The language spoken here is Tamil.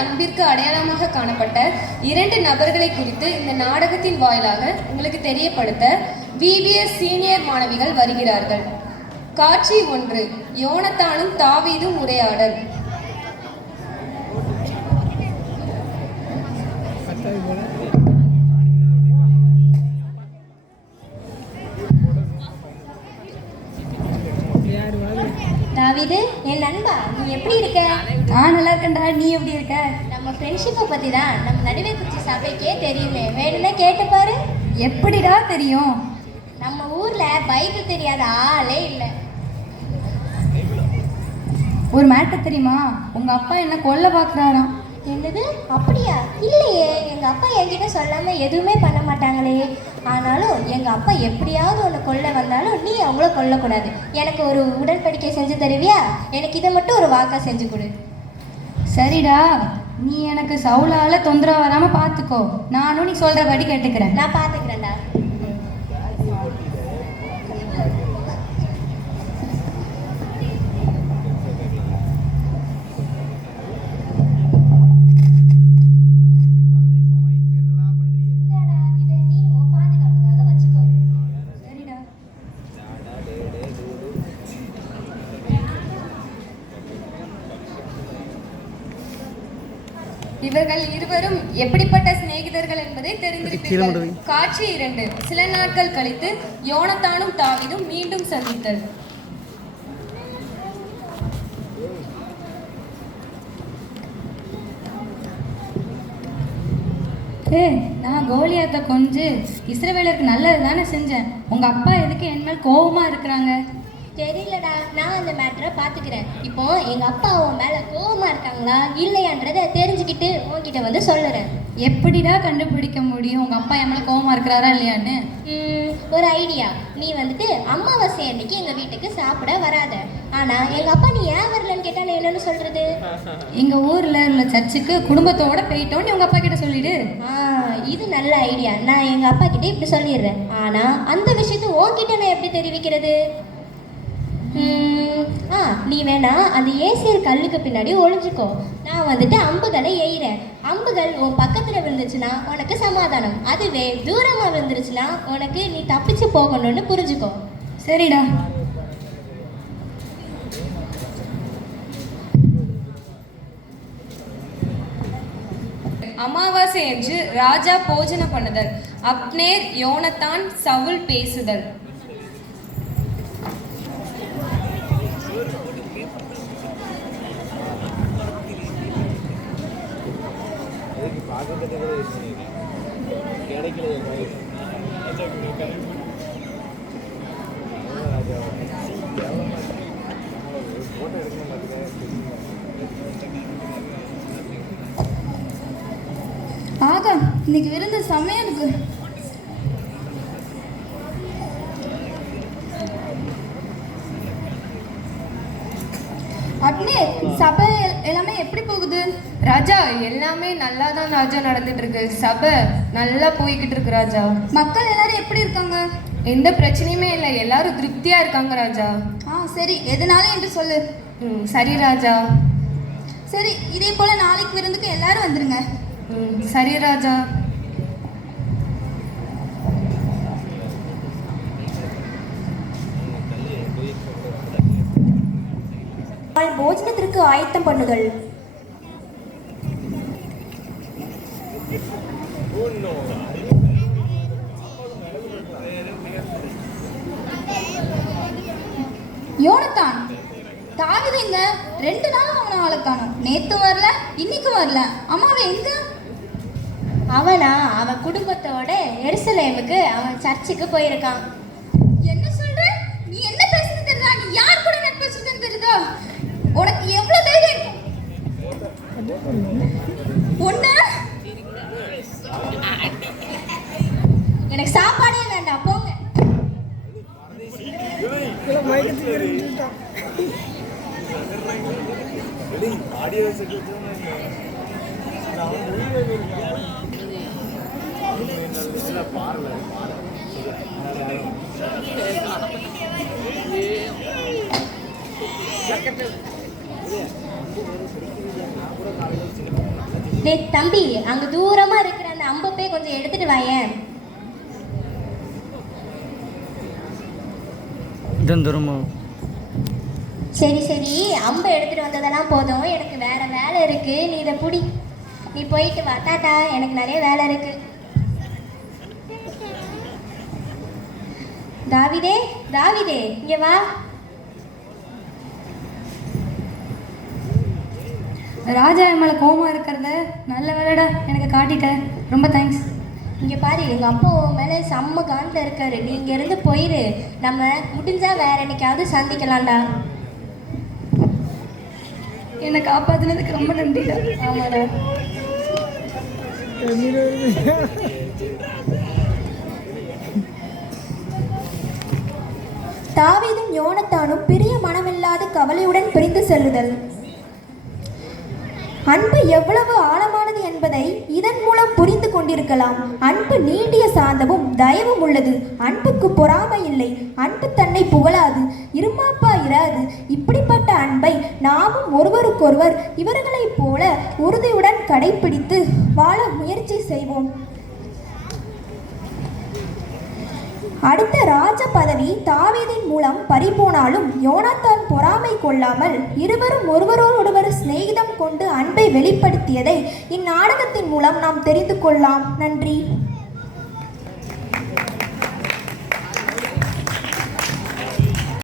அன்பிற்கு அடையாளமாக காணப்பட்ட 2 நபர்களை குறித்து இந்த நாடகத்தின் வாயிலாக உங்களுக்கு தெரியப்படுத்த VBS சீனியர் மாணவிகள் வருகிறார்கள். காட்சி 1. யோனத்தானும் தாவீதும் உரையாடல். தாவீது, என் நண்பா, நீ எப்படி இருக்க? நான் நல்லா இருக்கேன்டா. நீ எப்படி இருக்க? நம்ம ஃப்ரெண்ட்ஷிப்பை பற்றி தான் நம்ம நடுவே குச்சி சபைக்கே தெரியுமே. வேணும்னா கேட்டு பாரு. எப்படிடா தெரியும்? நம்ம ஊரில் பைபிள் தெரியாத ஆளே இல்லை. ஒரு மேட்டர் தெரியுமா? உங்கள் அப்பா என்ன கொல்ல பார்க்குறாராம். என்னது? அப்படியா? இல்லையே, எங்கள் அப்பா என்கிட்ட சொல்லாமல் எதுவுமே பண்ண மாட்டாங்களே. ஆனாலும் எங்கள் அப்பா எப்படியாவது ஒன்று கொல்ல வந்தாலும் நீ அவங்கள கொல்லக்கூடாது. எனக்கு ஒரு உடன்படிக்கை செஞ்சு தருவியா? எனக்கு இதை மட்டும் ஒரு வாக்கா செஞ்சு கொடு. சரிடா, நீ எனக்கு சவுலால் தொந்தரவு வராமல் பார்த்துக்கோ. நானும் நீ சொல்கிறபடி கேட்டுக்கிறேன். நான் பார்த்துக்கிறேன்டா. இவர்கள் இருவரும் எப்படிப்பட்ட சிநேகிதர்கள் என்பதை தெரிந்திருப்பீர்கள். காட்சி 2. சில நாட்கள் கழித்து யோனத்தானும் தாவீதும் மீண்டும் சந்தித்தல். நான் கோலியாத்தை கொஞ்சு இஸ்ரவேலருக்கு நல்லது தானே செஞ்சேன். உங்கள் அப்பா எதுக்கு என் மேல் கோபமாக இருக்கிறாங்க? தெரியலடா, நான் அந்த மேட்டரை பார்த்துக்கிறேன். இப்போ எங்கள் அப்பா உன் மேலே கோபமாக இருக்காங்களா இல்லையான்றதை தெரிஞ்சுக்கிட்டு உன்கிட்ட வந்து சொல்லுறேன். எப்படிடா கண்டுபிடிக்க முடியும் உங்கள் அப்பா என் மேலே கோபமாக இருக்கிறாரா இல்லையான்னு? ஒரு ஐடியா. நீ வந்துட்டு அமாவாசை அன்னைக்கு எங்கள் வீட்டுக்கு சாப்பிட வராத. ஆனால் எங்கள் அப்பா நீ ஏன் வரலன்னு கேட்டால் நான் என்னன்னு சொல்கிறது? எங்கள் ஊரில் உள்ள சர்ச்சுக்கு குடும்பத்தோடு போயிட்டோன்னு உங்கள் அப்பா கிட்ட சொல்லிடு. இது நல்ல ஐடியா. நான் எங்கள் அப்பா கிட்டே இப்படி சொல்லிடுறேன். ஆனால் அந்த விஷயத்தை உன்கிட்ட நான் எப்படி தெரிவிக்கிறது? நீ வேணா அந்த ஏசியர் கல்லுக்கு பின்னாடி ஒளிஞ்சுக்கோ. நான் வந்துட்டு அம்புகளை எய்கிறேன். அம்புகள் உன் பக்கத்தில் விழுந்துச்சுன்னா உனக்கு சமாதானம். அதுவே தூரமாக விழுந்துருச்சுன்னா உனக்கு நீ தப்பிச்சு போகணும்னு புரிஞ்சுக்கோ. சரிடா. அமாவாசை என்று ராஜா போஜன பண்ணுதல். அப்னேர் யோனத்தான் சவுல் பேசுதல். ஆகா, இன்னைக்கு விருந்து செம்மையா இருக்கு. அப்னே, சபை எல்லாமே எப்படி போகுது? ராஜா, எல்லாமே நல்லா தான் ராஜா நடந்துட்டு இருக்கு. சபை நல்லா போய்கிட்டு இருக்கு ராஜா. மக்கள் எல்லாரும் எப்படி இருக்காங்க? எந்த பிரச்சனையுமே இல்லை, எல்லாரும் திருப்தியா இருக்காங்க ராஜா. சரி, எதனாலும் என்று சொல்லு. சரி ராஜா. சரி, இதே போல நாளைக்கு விருந்துக்கு எல்லாரும் வந்துருங்க. சரி ராஜா. போஜனத்திற்கு ஆயத்தம் பண்ணுதல். யோனத்தான், தாவீது எங்க? 2 நாளும் அவனை ஆள காணோம். நேத்து வரல, இன்னைக்கு வரல. அம்மாவை எங்க? அவன் குடும்பத்தோட எருசலேமுக்கு அவன் சர்ச்சுக்கு போயிருக்கான். என்ன சொல்ற? நீ என்ன பேசுறது தெரியுதா? நீ யார் கூட நட்பு வச்சிருக்கன்னு தெரியுதா? உனக்கு எவ்வளவு தைரியம்? ஒண்ணு எனக்கு சாப்பாடே வேண்டாம், போங்க. நான் கூட காலையில் டேய் தம்பி, அங்க தூரமா இருக்கிற அந்த அம்பை போய் கொஞ்சம் எடுத்துட்டு வாயேன். சரி சரி, அம்பை எடுத்துட்டு வந்ததெல்லாம் போதும், எனக்கு வேற வேலை இருக்கு. நீ இதை புடி, நீ போயிட்டு வா. டாடா, எனக்கு நிறைய வேலை இருக்கு. தாவிதே, தாவிதே, இங்க வா. ராஜா என் மேலே கோமா இருக்கிறத நல்ல வேலைடா எனக்கு காட்டிட்ட, ரொம்ப தேங்க்ஸ். இங்கே பாரு, எங்கள் அப்பா உன் மேலே செம்ம காண்டில் இருக்காரு. நீ இங்கேருந்து போயிரு, நம்ம முடிஞ்சா வேற என்னைக்காவது சந்திக்கலாம்டா. என்னை காப்பாற்றினதுக்கு ரொம்ப நன்றிடா. ஆமாடா. தாவீதும் யோனத்தானும் பிரிய மனமில்லாத கவலையுடன் பிரிந்து செல்லுதல். அன்பு எவ்வளவு ஆழமானது என்பதை இதன் மூலம் புரிந்து கொண்டிருக்கலாம். அன்பு நீடிய சாந்தமும் தயவும் உள்ளது. அன்புக்கு பொறாமை இல்லை. அன்பு தன்னை புகழாது, இருமாப்பா இராது. இப்படிப்பட்ட அன்பை நாமும் ஒருவருக்கொருவர் இவர்களைப் போல உறுதியுடன் கடைபிடித்து வாழ முயற்சி செய்வோம். அடுத்த ராஜ பதவி தாவீதின் மூலம் பறிபோனாலும் யோனாத்தான் பொறாமை கொள்ளாமல் இருவரும் ஒருவரோடொருவர் சிநேகிதம் கொண்டு அன்பை வெளிப்படுத்தியதை இந்நாடகத்தின் மூலம் நாம் தெரிந்து கொள்ளலாம். நன்றி.